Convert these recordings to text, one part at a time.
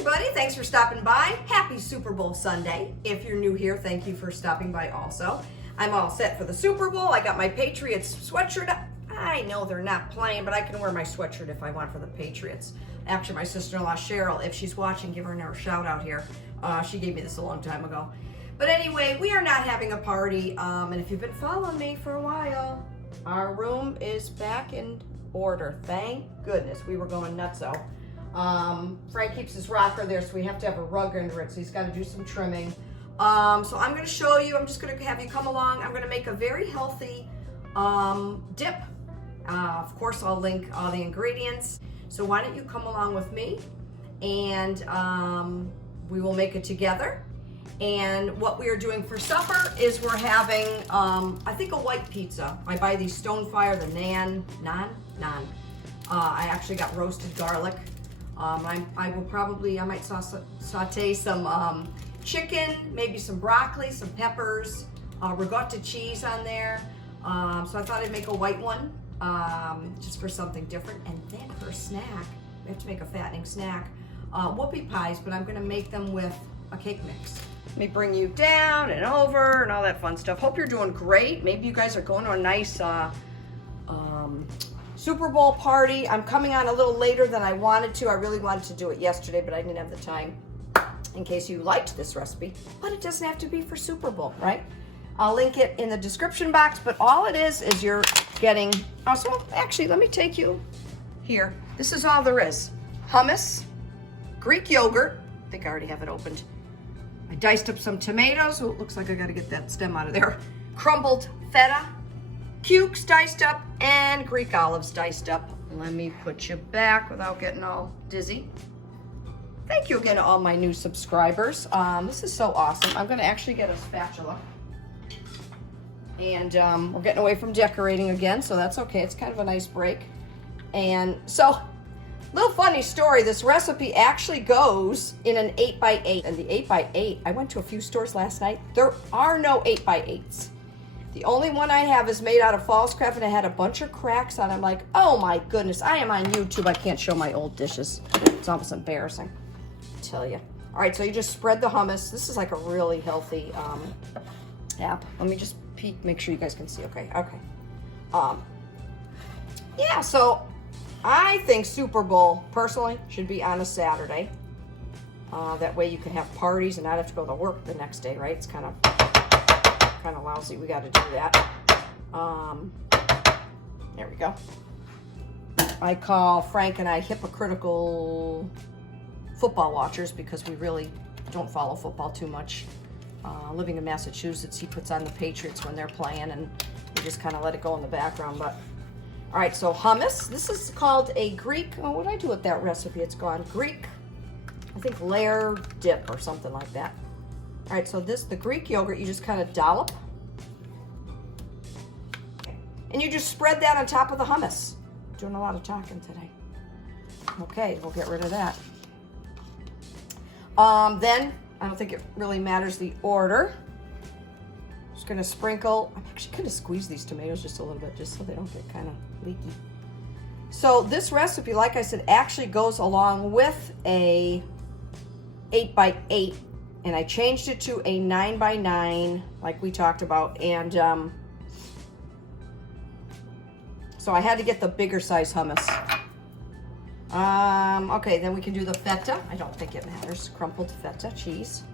everybody. Thanks for stopping by. Happy Super Bowl Sunday. If you're new here, thank you for stopping by also. I'm all set for the Super Bowl. I got my Patriots sweatshirt. I know they're not playing, but I can wear my sweatshirt if I want for the Patriots. Actually, my sister-in-law, Cheryl, if she's watching, give her a shout out here. She gave me this a long time ago. But anyway, we are not having a party. And if you've been following me for a while, our room is back in order. Thank goodness. We were going nutso. Frank keeps his rocker there, so we have to have a rug under it, so he's got to do some trimming. So I'm going to show you, I'm just going to have you come along. I'm going to make a very healthy dip. Of course, I'll link all the ingredients. So why don't you come along with me, and we will make it together. And what we are doing for supper is we're having, I think, a white pizza. I buy these Stonefire, the naan. I actually got roasted garlic. I might saute some chicken, maybe some broccoli, some peppers, ricotta cheese on there. So I thought I'd make a white one, just for something different. And then for a snack, we have to make a fattening snack, Whoopi pies, but I'm gonna make them with a cake mix. Let me bring you down and over and all that fun stuff. Hope you're doing great. Maybe you guys are going to a nice Super Bowl party. I'm coming on a little later than I wanted to. I really wanted to do it yesterday, but I didn't have the time, in case you liked this recipe. But it doesn't have to be for Super Bowl, right? I'll link it in the description box, but all it is you're getting, so actually, let me take you here. This is all there is. Hummus, Greek yogurt, I think I already have it opened. I diced up some tomatoes. Oh, it looks like I gotta get that stem out of there. Crumbled feta, cukes diced up, and Greek olives diced up. Let me put you back without getting all dizzy. Thank you again to all my new subscribers. This is so awesome. I'm gonna actually get a spatula. And we're getting away from decorating again, so that's okay. It's kind of a nice break. And so, little funny story, this recipe actually goes in an 8x8. And the 8x8, I went to a few stores last night. There are no 8x8s. The only one I have is made out of false craft, and it had a bunch of cracks on it. I'm like, oh my goodness, I am on YouTube. I can't show my old dishes. It's almost embarrassing, I tell you. All right, so you just spread the hummus. This is like a really healthy app. Let me just peek, make sure you guys can see. Okay. Yeah, so I think Super Bowl, personally, should be on a Saturday. That way you can have parties and not have to go to work the next day, right? It's kind of lousy. We got to do that. There we go. I call Frank and I hypocritical football watchers because we really don't follow football too much. Living in Massachusetts, he puts on the Patriots when they're playing, and we just kind of let it go in the background. But all right, so hummus. This is called a Greek. Oh, what did I do with that recipe? It's gone Greek, I think, layer dip or something like that. All right, so the Greek yogurt, you just kind of dollop. And you just spread that on top of the hummus. Doing a lot of talking today. Okay, we'll get rid of that. Then, I don't think it really matters the order. Just gonna sprinkle, I'm actually gonna squeeze these tomatoes just a little bit, just so they don't get kind of leaky. So this recipe, like I said, actually goes along with a 8x8. And I changed it to a 9x9, like we talked about. And so I had to get the bigger size hummus. Okay, then we can do the feta. I don't think it matters. Crumbled feta cheese.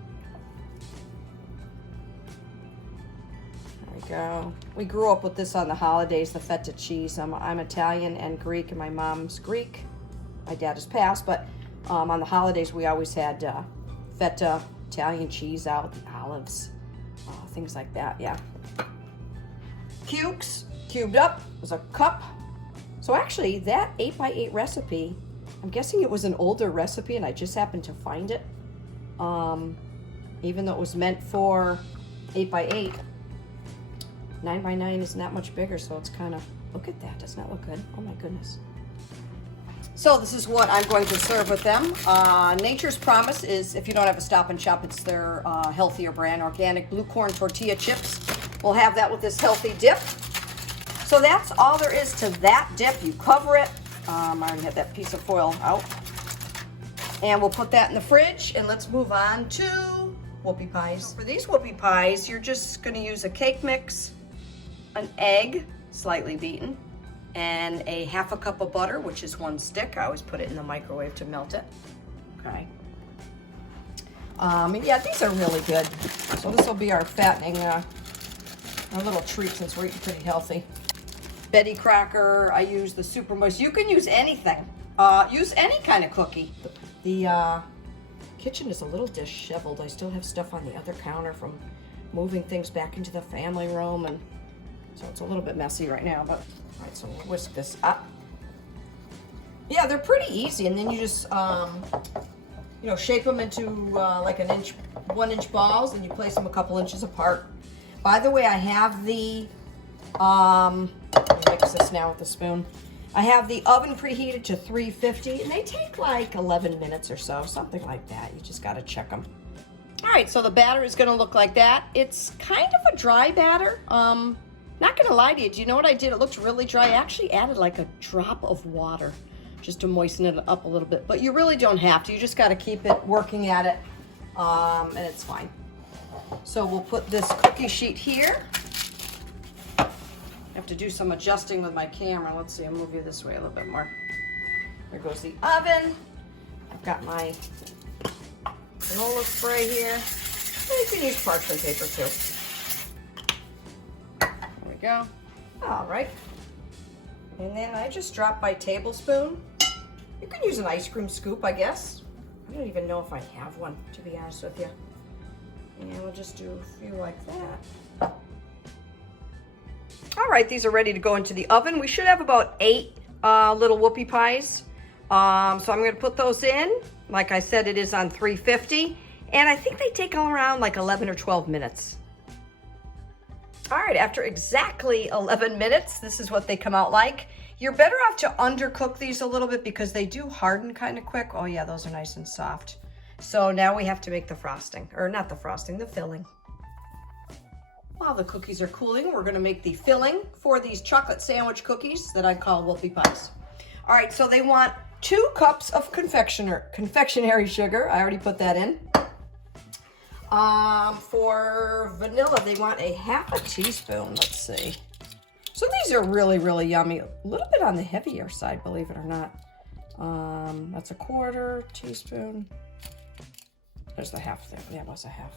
There we go. We grew up with this on the holidays, the feta cheese. I'm Italian and Greek, and my mom's Greek. My dad has passed, but on the holidays we always had feta, Italian cheese out, the olives, things like that, yeah. Cukes, cubed up, was a cup. So actually, that 8x8 recipe, I'm guessing it was an older recipe, and I just happened to find it. Even though it was meant for 8x8, 9x9 isn't that much bigger, so it's kind of, look at that, doesn't that look good? Oh my goodness. So this is what I'm going to serve with them. Nature's Promise is, if you don't have a Stop and Shop, it's their healthier brand, organic blue corn tortilla chips. We'll have that with this healthy dip. So that's all there is to that dip. You cover it. I already had that piece of foil out. And we'll put that in the fridge, and let's move on to Whoopi pies. For these Whoopi pies, you're just gonna use a cake mix, an egg, slightly beaten, and a half a cup of butter, which is 1 stick. I always put it in the microwave to melt it. Okay. Yeah, these are really good. So this will be our fattening, our little treat since we're eating pretty healthy. Betty Crocker, I use the super moist. You can use anything. Use any kind of cookie. The kitchen is a little disheveled. I still have stuff on the other counter from moving things back into the family room, and so it's a little bit messy right now, but all right, so we'll whisk this up. Yeah, they're pretty easy, and then you just you know, shape them into like 1 inch balls, and you place them a couple inches apart. By the way, I have the let me mix this now with the spoon. I have the oven preheated to 350, and they take like 11 minutes or so, something like that. You just got to check them. All right, so the batter is going to look like that. It's kind of a dry batter. Not going to lie to you. Do you know what I did? It looked really dry. I actually added like a drop of water just to moisten it up a little bit. But you really don't have to. You just got to keep it working at it, and it's fine. So we'll put this cookie sheet here. I have to do some adjusting with my camera. Let's see, I'll move you this way a little bit more. There goes the oven. I've got my canola spray here. You can use parchment paper too. There we go. All right. And then I just drop my tablespoon. You can use an ice cream scoop, I guess. I don't even know if I have one, to be honest with you. And we'll just do a few like that. All right, these are ready to go into the oven. We should have about 8 little Whoopi pies. So I'm gonna put those in. Like I said, it is on 350. And I think they take all around like 11 or 12 minutes. All right, after exactly 11 minutes, this is what they come out like. You're better off to undercook these a little bit because they do harden kind of quick. Oh yeah, those are nice and soft. So now we have to make the frosting, or not the frosting, the filling. While the cookies are cooling, we're gonna make the filling for these chocolate sandwich cookies that I call Whoopi pies. All right, so they want 2 cups of confectionery sugar. I already put that in. For vanilla, they want a half a teaspoon, let's see. So these are really, really yummy. A little bit on the heavier side, believe it or not. That's a 1/4 teaspoon. There's the half there, yeah, it was a half.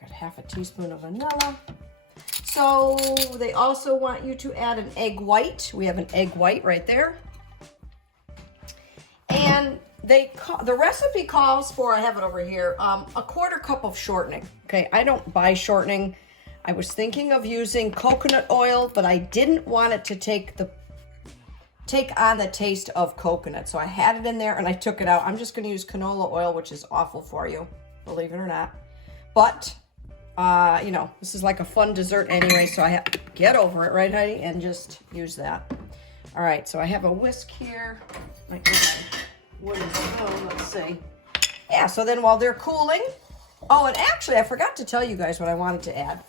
Got half a teaspoon of vanilla. So they also want you to add an egg white. We have an egg white right there. And the recipe calls for, I have it over here, a 1/4 cup of shortening. Okay, I don't buy shortening. I was thinking of using coconut oil, but I didn't want it to take on the taste of coconut. So I had it in there and I took it out. I'm just gonna use canola oil, which is awful for you, believe it or not. But you know, this is like a fun dessert anyway, so I have to get over it, right, Heidi? And just use that. All right, so I have a whisk here. Might need my wooden spoon, let's see. Yeah, so then while they're cooling, oh, and actually I forgot to tell you guys what I wanted to add.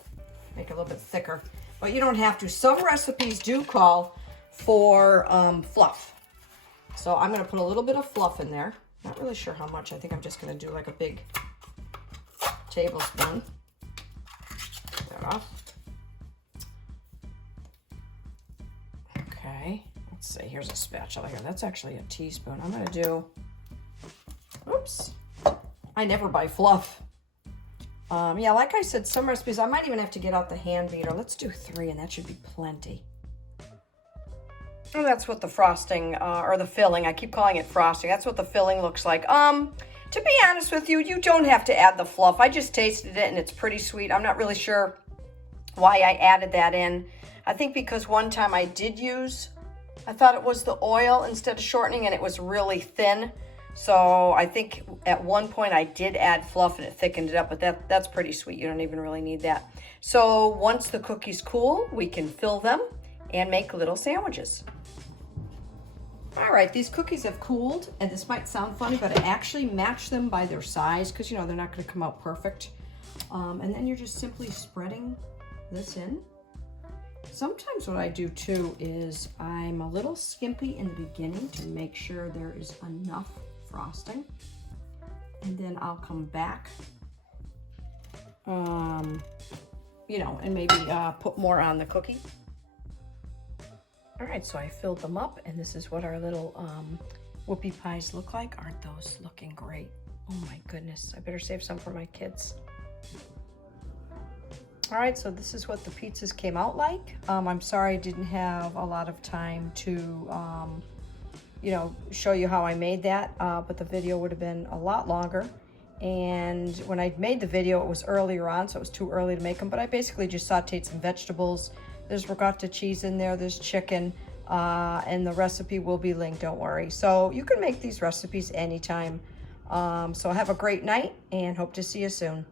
Make it a little bit thicker, but you don't have to. Some recipes do call for fluff. So I'm gonna put a little bit of fluff in there. Not really sure how much. I think I'm just gonna do like a big tablespoon. Off. Okay, let's see, here's a spatula here. That's actually a teaspoon. I'm gonna do, oops, I never buy fluff. Yeah, like I said, some recipes, I might even have to get out the hand beater. Let's do 3 and that should be plenty. And that's what the frosting, or the filling, I keep calling it frosting. That's what the filling looks like. To be honest with you, you don't have to add the fluff. I just tasted it and it's pretty sweet. I'm not really sure why I added that in. I think because one time I did use, I thought it was the oil instead of shortening and it was really thin. So I think at one point I did add fluff and it thickened it up, but that's pretty sweet. You don't even really need that. So once the cookies cool, we can fill them and make little sandwiches. All right, these cookies have cooled, and this might sound funny, but I actually match them by their size because, you know, they're not going to come out perfect. And then you're just simply spreading this in. Sometimes what I do too is I'm a little skimpy in the beginning to make sure there is enough frosting. And then I'll come back, you know, and maybe put more on the cookie. All right, so I filled them up, and this is what our little Whoopi pies look like. Aren't those looking great? Oh my goodness, I better save some for my kids. All right, so this is what the pizzas came out like. I'm sorry I didn't have a lot of time to, you know, show you how I made that, but the video would have been a lot longer. And when I made the video, it was earlier on, so it was too early to make them, but I basically just sauteed some vegetables. There's ricotta cheese in there, there's chicken, and the recipe will be linked, don't worry. So you can make these recipes anytime. So have a great night and hope to see you soon.